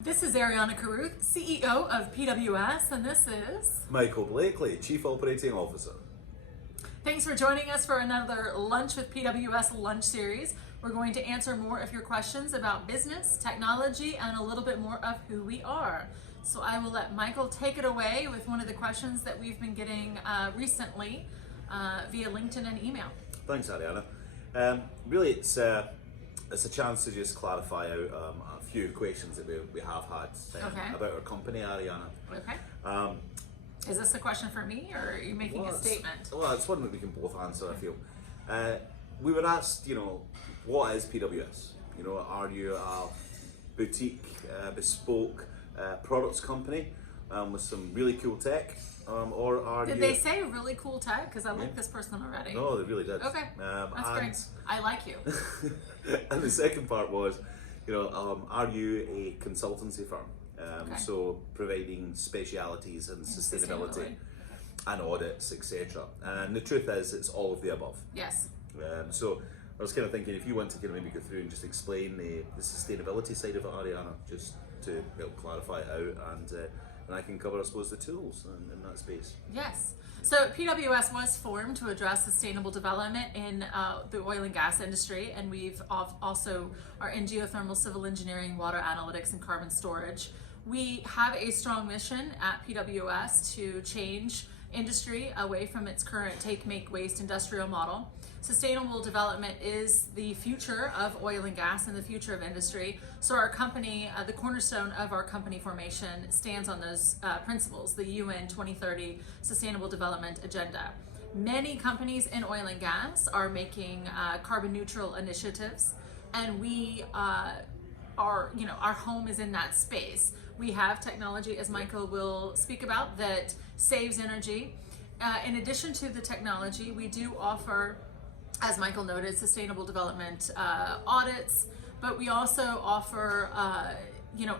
This is Ariana Carruth, CEO of PWS, and this is Michael Blakely, Chief Operating Officer. Thanks for joining us for another Lunch with PWS lunch series. We're going to answer more of your questions about business, technology, and a little bit more of who we are. So I will let Michael take it away with one of the questions that we've been getting recently via LinkedIn and email. Thanks, Ariana. Really, it's a chance to just clarify out a few questions that we have had about our company, Ariana. Okay. Is this a question for me, or are you making a statement? Well, it's one that we can both answer, I feel. We were asked, what is PWS? Are you a boutique, bespoke products company with some really cool tech? Or are Did they say really cool tech? Because I like this person already. No, they really did. Okay, that's great. I like you. And the second part was, are you a consultancy firm? So providing specialities and sustainability and audits, etc. And the truth is, it's all of the above. Yes. So I was kind of thinking, if you want to kind of maybe go through and just explain the sustainability side of it, Ariana, just to help clarify it out, and I can cover, I suppose, the tools in that space. Yes. So PWS was formed to address sustainable development in the oil and gas industry, and we've also are in geothermal, civil engineering, water analytics, and carbon storage. We have a strong mission at PWS to change industry away from its current take, make, waste industrial model. Sustainable development is the future of oil and gas and the future of industry. So our company, the cornerstone of our company formation stands on those principles, the UN 2030 Sustainable Development Agenda. Many companies in oil and gas are making carbon neutral initiatives, and we our home is in that space. We have technology, as Michael will speak about, that saves energy. In addition to the technology, we do offer, as Michael noted, sustainable development audits, but we also offer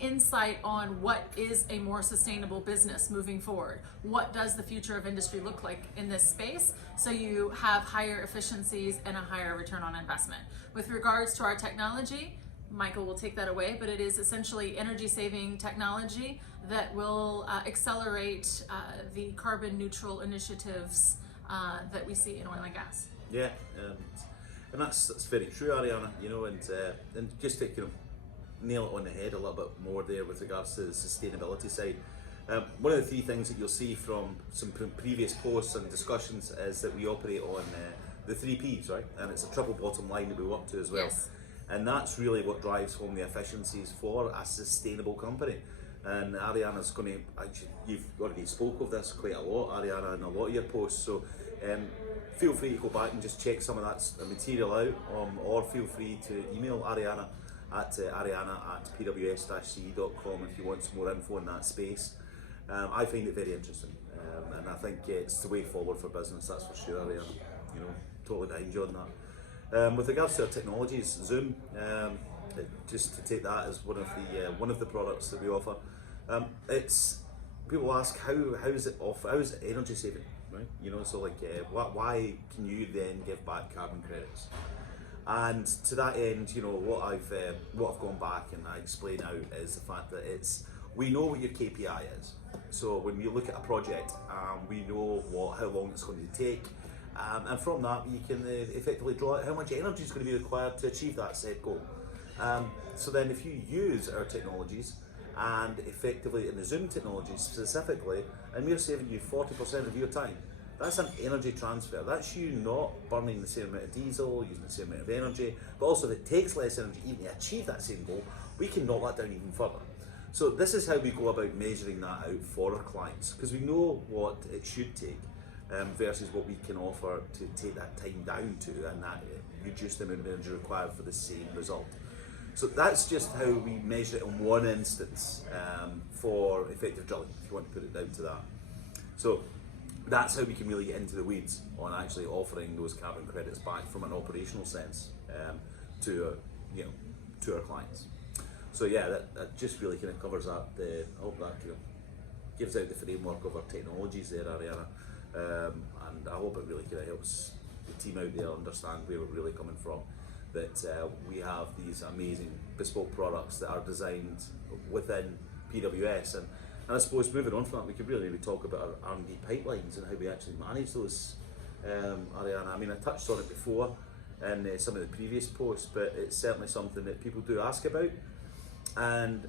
insight on what is a more sustainable business moving forward. What does the future of industry look like in this space, so you have higher efficiencies and a higher return on investment. With regards to our technology, Michael will take that away, but it is essentially energy saving technology that will accelerate the carbon neutral initiatives that we see in oil and gas. Yeah, and that's very true, Ariana. And just to nail it on the head a little bit more there with regards to the sustainability side. One of the three things that you'll see from some previous posts and discussions is that we operate on the 3 Ps, right? And it's a triple bottom line that we work to as well. Yes. And that's really what drives home the efficiencies for a sustainable company. And Ariana's going to, you've already spoke of this quite a lot, Ariana, in a lot of your posts. So feel free to go back and just check some of that material out, or feel free to email Ariana at ariana@pws-ce.com if you want some more info in that space. I find it very interesting, and I think it's the way forward for business, that's for sure, Ariana. Totally behind you on that. With regards to our technologies, Zoom, just to take that as one of the products that we offer, it's people ask how is it energy saving, right? So why can you then give back carbon credits? And to that end, what I've gone back and I explain out is the fact that we know what your KPI is. So when we look at a project, we know how long it's going to take. And from that, you can effectively draw out how much energy is going to be required to achieve that set goal. So then if you use our technologies, and effectively in the Zoom technology specifically, and we're saving you 40% of your time, that's an energy transfer. That's you not burning the same amount of diesel, using the same amount of energy, but also if it takes less energy even to achieve that same goal, we can knock that down even further. So this is how we go about measuring that out for our clients, because we know what it should take versus what we can offer to take that time down to, and that reduce the amount of energy required for the same result. So that's just how we measure it in one instance for effective drilling, if you want to put it down to that. So that's how we can really get into the weeds on actually offering those carbon credits back from an operational sense to our clients. So yeah, that just really kind of covers that. I hope that gives out the framework of our technologies there, Ariana. And I hope it really kind of helps the team out there understand where we're really coming from. that we have these amazing bespoke products that are designed within PWS. And I suppose moving on from that, we could really maybe talk about our R&D pipelines and how we actually manage those, Ariana. I mean, I touched on it before in some of the previous posts, but it's certainly something that people do ask about. And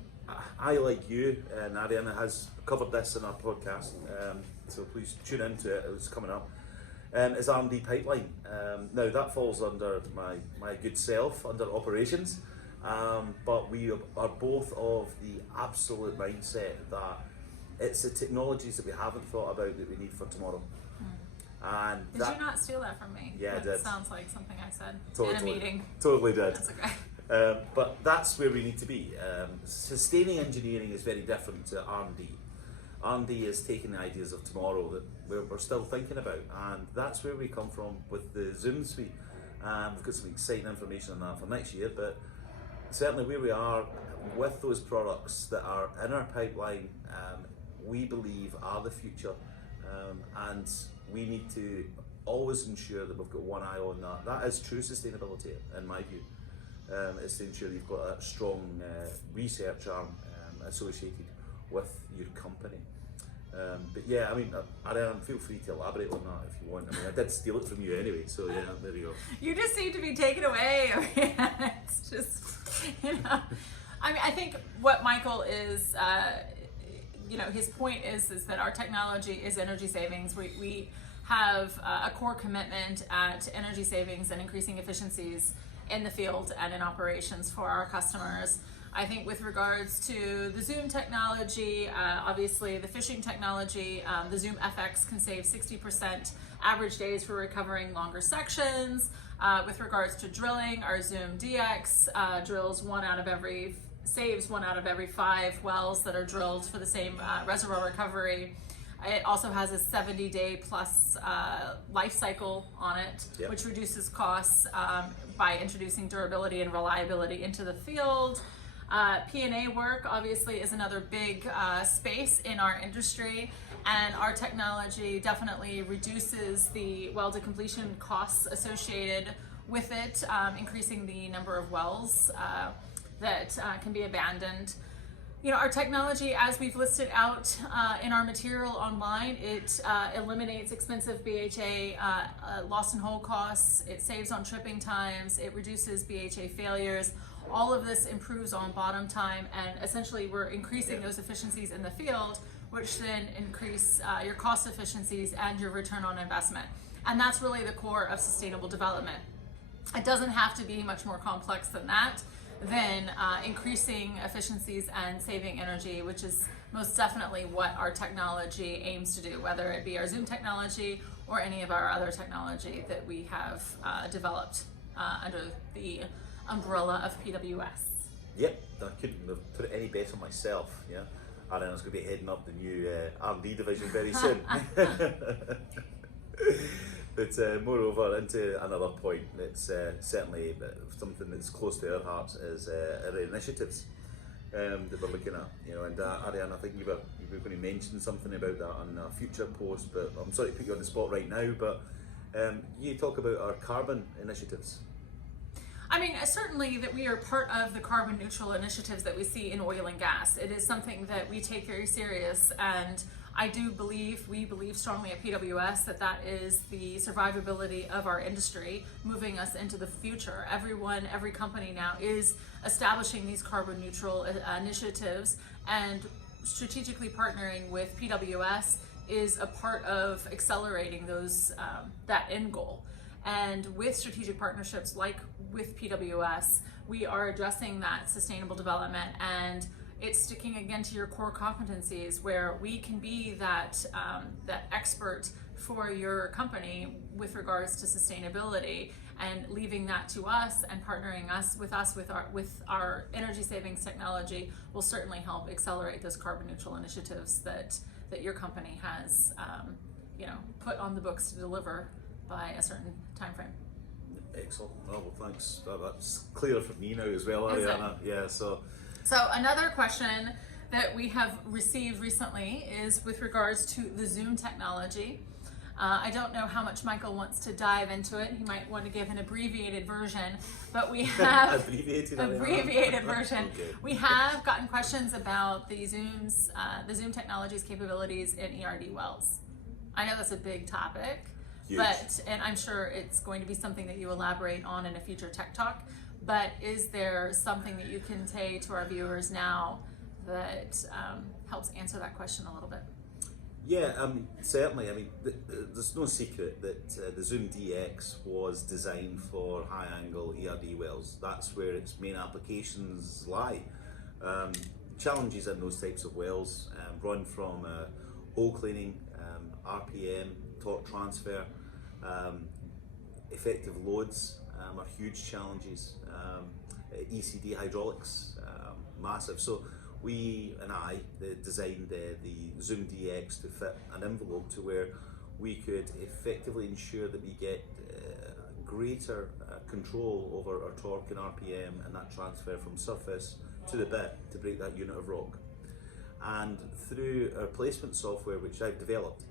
I, like you, and Ariana has covered this in our podcast, so please tune into it, it's coming up, is R&D pipeline. Now that falls under my good self, under operations, but we are both of the absolute mindset that it's the technologies that we haven't thought about that we need for tomorrow. And did you not steal that from me? Yeah, I did. Sounds like something I said Totally. in a meeting. Totally did. That's okay. But that's where we need to be. Sustaining engineering is very different to R&D. R&D is taking the ideas of tomorrow that we're still thinking about, and that's where we come from with the Zoom suite. We've got some exciting information on that for next year, but certainly where we are with those products that are in our pipeline, we believe are the future, and we need to always ensure that we've got one eye on that. That is true sustainability, in my view. Is to ensure you've got a strong research arm associated with your company. But yeah, I mean, Ariana, feel free to elaborate on that if you want. I mean, I did steal it from you anyway, so yeah, there we go. You just seem to be taken away. It's just, I mean, I think what Michael is, his point is that our technology is energy savings. We have a core commitment to energy savings and increasing efficiencies in the field and in operations for our customers. I think with regards to the Zoom technology, obviously the fishing technology, the Zoom FX can save 60% average days for recovering longer sections. With regards to drilling, our Zoom DX saves one out of every 5 wells that are drilled for the same reservoir recovery. It also has a 70-day plus life cycle on it, Yep. which reduces costs by introducing durability and reliability into the field. P&A work obviously is another big space in our industry, and our technology definitely reduces the well to completion costs associated with it, increasing the number of wells that can be abandoned. You know, our technology, as we've listed out in our material online, it eliminates expensive BHA loss and hole costs, it saves on tripping times, it reduces BHA failures. All of this improves on bottom time, and essentially we're increasing those efficiencies in the field, which then increase your cost efficiencies and your return on investment. And that's really the core of sustainable development. It doesn't have to be much more complex than that, than increasing efficiencies and saving energy, which is most definitely what our technology aims to do, whether it be our Zoom technology or any of our other technology that we have developed under the umbrella of PWS. Yep, I couldn't have put it any better myself. Yeah, Ariana's going to be heading up the new R&D division very soon. But moreover, into another point, it's certainly something that's close to our hearts is our initiatives that we're looking at. You know, and Ariana, I think you were going to mention something about that on a future post, but I'm sorry to put you on the spot right now. But you talk about our carbon initiatives. I mean, certainly that we are part of the carbon neutral initiatives that we see in oil and gas. It is something that we take very serious, and we believe strongly at PWS that is the survivability of our industry, moving us into the future. Every company now is establishing these carbon neutral initiatives, and strategically partnering with PWS is a part of accelerating those that end goal. And with strategic partnerships like with PWS, we are addressing that sustainable development, and it's sticking again to your core competencies, where we can be that expert for your company with regards to sustainability, and leaving that to us and partnering with our energy savings technology will certainly help accelerate those carbon neutral initiatives that your company has put on the books to deliver by a certain time frame. Excellent. Oh, well, thanks. That's clear for me now as well, Ariana. Yeah. So another question that we have received recently is with regards to the Zoom technology. I don't know how much Michael wants to dive into it. He might want to give an abbreviated version, but we have abbreviated version. Okay. We have gotten questions about the Zoom technology's capabilities in ERD wells. I know that's a big topic, Huge. and I'm sure it's going to be something that you elaborate on in a future Tech Talk. But is there something that you can say to our viewers now that helps answer that question a little bit? Yeah, certainly. There's no secret that the Zoom DX was designed for high-angle ERD wells. That's where its main applications lie. Challenges in those types of wells run from hole cleaning, RPM, torque transfer, effective loads are huge challenges. ECD hydraulics, massive. So we and I designed the Zoom DX to fit an envelope to where we could effectively ensure that we get greater control over our torque and RPM and that transfer from surface to the bit to break that unit of rock. And through our placement software, which I've developed,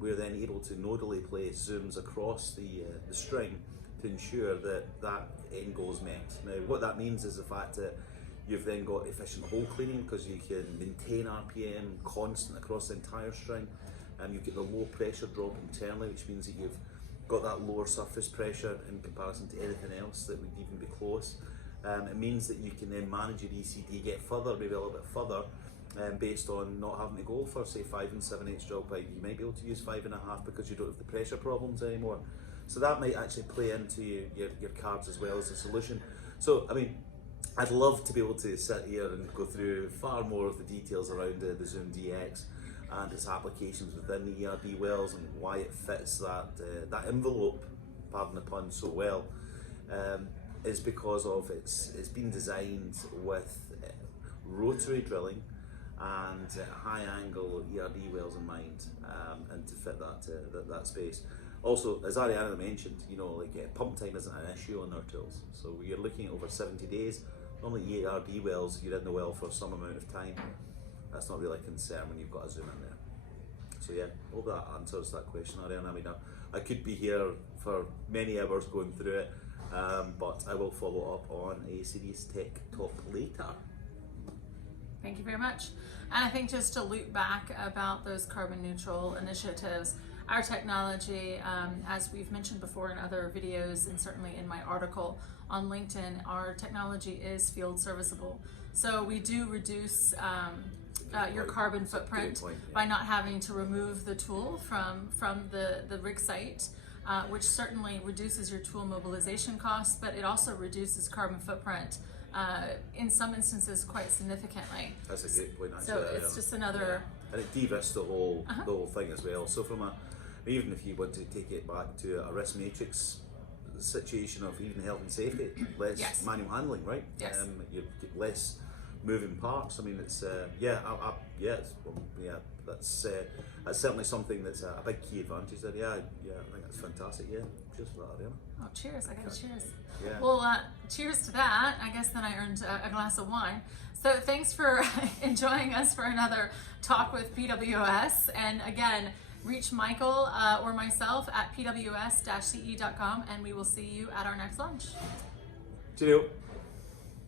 we're then able to nodally place zooms across the string to ensure that that end goal is met. Now, what that means is the fact that you've then got efficient hole cleaning because you can maintain RPM constant across the entire string. You get the low pressure drop internally, which means that you've got that lower surface pressure in comparison to anything else that would even be close. It means that you can then manage your ECD, get further, maybe a little bit further, based on not having to go for say 5 7/8 drill pipe. You might be able to use 5.5 because you don't have the pressure problems anymore. So that might actually play into your cards as well as a solution. So I mean, I'd love to be able to sit here and go through far more of the details around the Zoom DX and its applications within the ERD wells and why it fits that envelope, pardon the pun, so well. Is because of it's been designed with rotary drilling and high angle ERD wells in mind, and to fit that space. Also, as Ariana mentioned, pump time isn't an issue on our tools. So you're looking at over 70 days. Normally ERD wells, you're in the well for some amount of time. That's not really a concern when you've got a zoom in there. So yeah, hope that answers that question, Ariana. I mean, I could be here for many hours going through it, but I will follow up on a serious tech talk later. Thank you very much. And I think just to loop back about those carbon neutral initiatives, our technology, as we've mentioned before in other videos and certainly in my article on LinkedIn, our technology is field serviceable. So we do reduce your carbon footprint by not having to remove the tool from the rig site, which certainly reduces your tool mobilization costs, but it also reduces carbon footprint in some instances quite significantly. That's a great point, actually. So it's just another... Yeah. And it de-risks the whole thing as well. So even if you want to take it back to a risk matrix situation of even health and safety, less manual handling, right? Yes. You get less moving parts. I mean, it's that's certainly something that's a big key advantage there. Yeah, I think that's fantastic. Yeah, cheers for that, Ariana. Oh, cheers! I got a cheers. Yeah. Well, cheers to that. I guess then I earned a glass of wine. So thanks for joining us for another talk with PWS. And again, reach Michael or myself at pws-ce.com, and we will see you at our next lunch. Cheerio.